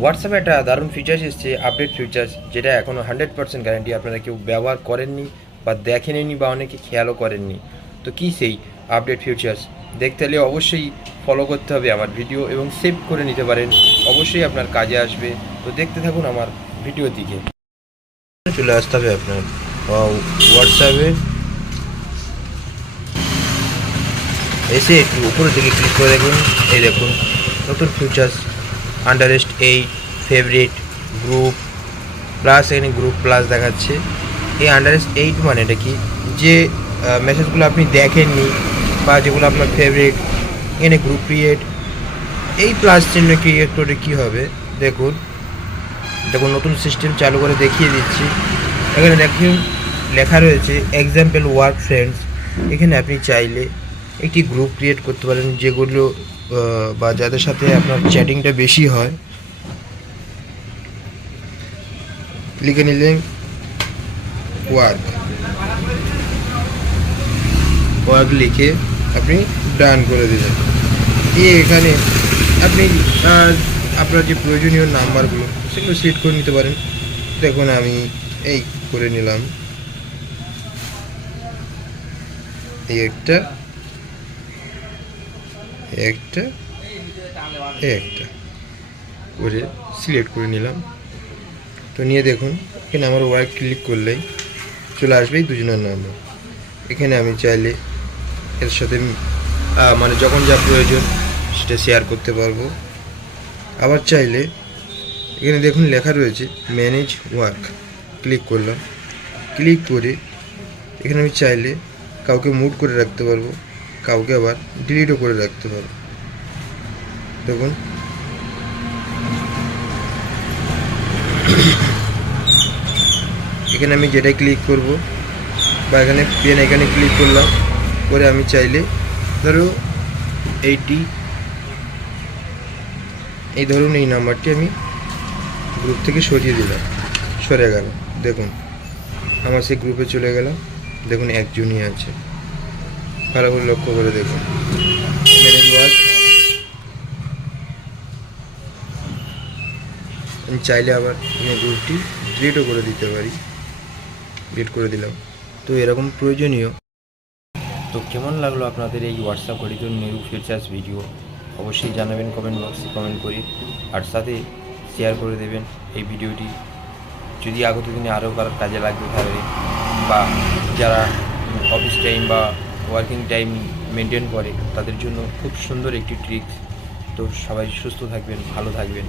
হোয়াটসঅ্যাপে একটা দারুণ ফিচার্স এসছে, আপডেট ফিচার্স, যেটা এখনও 100% গ্যারান্টি আপনারা কেউ ব্যবহার করেননি বা দেখেননি বা অনেকে খেয়ালও করেননি। তো কী সেই আপডেট ফিচার্স দেখতে হলে অবশ্যই ফলো করতে হবে আমার ভিডিও এবং সেভ করে নিতে পারেন, অবশ্যই আপনার কাজে আসবে। তো দেখতে থাকুন আমার ভিডিওর দিকে। চলে আসতে হবে আপনার হোয়াটসঅ্যাপে, এসে একটু উপরের দিকে ক্লিক করে দেখুন। এই দেখুন নতুন ফিচার্স, আন্ডারেস্ট 8, ফেভারিট, গ্রুপ প্লাস, এখানে গ্রুপ প্লাস দেখাচ্ছে। এই আন্ডারেস্ট 8 মানে এটা কি, যে মেসেজগুলো আপনি দেখেননি বা যেগুলো আপনার ফেভারিট, এখানে গ্রুপ ক্রিয়েট, এই প্লাস চিহ্ন ক্রিয়েট করে কী হবে দেখুন। দেখুন নতুন সিস্টেম চালু করে দেখিয়ে দিচ্ছি। এখানে দেখুন লেখা রয়েছে এক্সাম্পল ওয়ার্ক ফ্রেন্ডস। এখানে আপনি চাইলে একটি গ্রুপ ক্রিয়েট করতে পারেন, যেগুলো বা যাদের সাথে আপনার চ্যাটিংটা বেশি হয়। লিখে নিলেন ওয়ার্ক, ওয়ার্ক লিখে আপনি ডান করে দিলেন। এখানে আপনি আপনার যে প্রয়োজনীয় নাম্বারগুলো সেগুলো সিলেক্ট করে নিতে পারেন। দেখুন আমি এই করে নিলাম, এই একটা একটা একটা করে সিলেক্ট করে নিলাম। তো নিয়ে দেখুন এখানে আমার ওয়ার্ক ক্লিক করলেই চলে আসবে এই দুজনের নাম্বার। এখানে আমি চাইলে এর সাথে মানে যখন যা প্রয়োজন সেটা শেয়ার করতে পারবো। আবার চাইলে এখানে দেখুন লেখা রয়েছে ম্যানেজ ওয়ার্ক, ক্লিক করলাম। ক্লিক করে এখানে আমি চাইলে কাউকে মুট করে রাখতে পারবো, কাউকে আবার ডিলিটও করে রাখতে পারবো। দেখুন এখানে আমি যেটাই ক্লিক করব বা এখানে পেন এখানে ক্লিক করলাম করে আমি চাইলে ধরো এই ধরুন এই নাম্বারটি আমি গ্রুপ থেকে সরিয়ে দিলাম, সরে গেল। দেখুন আমার সেই গ্রুপে চলে গেলাম, দেখুন একজনই আছে। ভালো করে লক্ষ্য করে দেখুন ম্যানেজ ওয়ার্ক। আমি চাইলে আবার গ্রুপটি ডিলিটও করে দিতে পারি, ডিলিট করে দিলাম। তো এরকম প্রয়োজনীয়। তো কেমন লাগলো আপনাদের এই হোয়াটসঅ্যাপ ঘড়িত নিউ ফিচার্স ভিডিও, অবশ্যই জানাবেন কমেন্ট বক্সে কমেন্ট করে, আর সাথে শেয়ার করে দেবেন এই ভিডিওটি। যদি আগত দিনে আরও কারোর কাজে লাগবে তাহলে, বা যারা অফিস টাইম বা ওয়ার্কিং টাইম মেনটেন করে তাদের জন্য খুব সুন্দর একটি ট্রিক্স। তো সবাই সুস্থ থাকবেন, ভালো থাকবেন।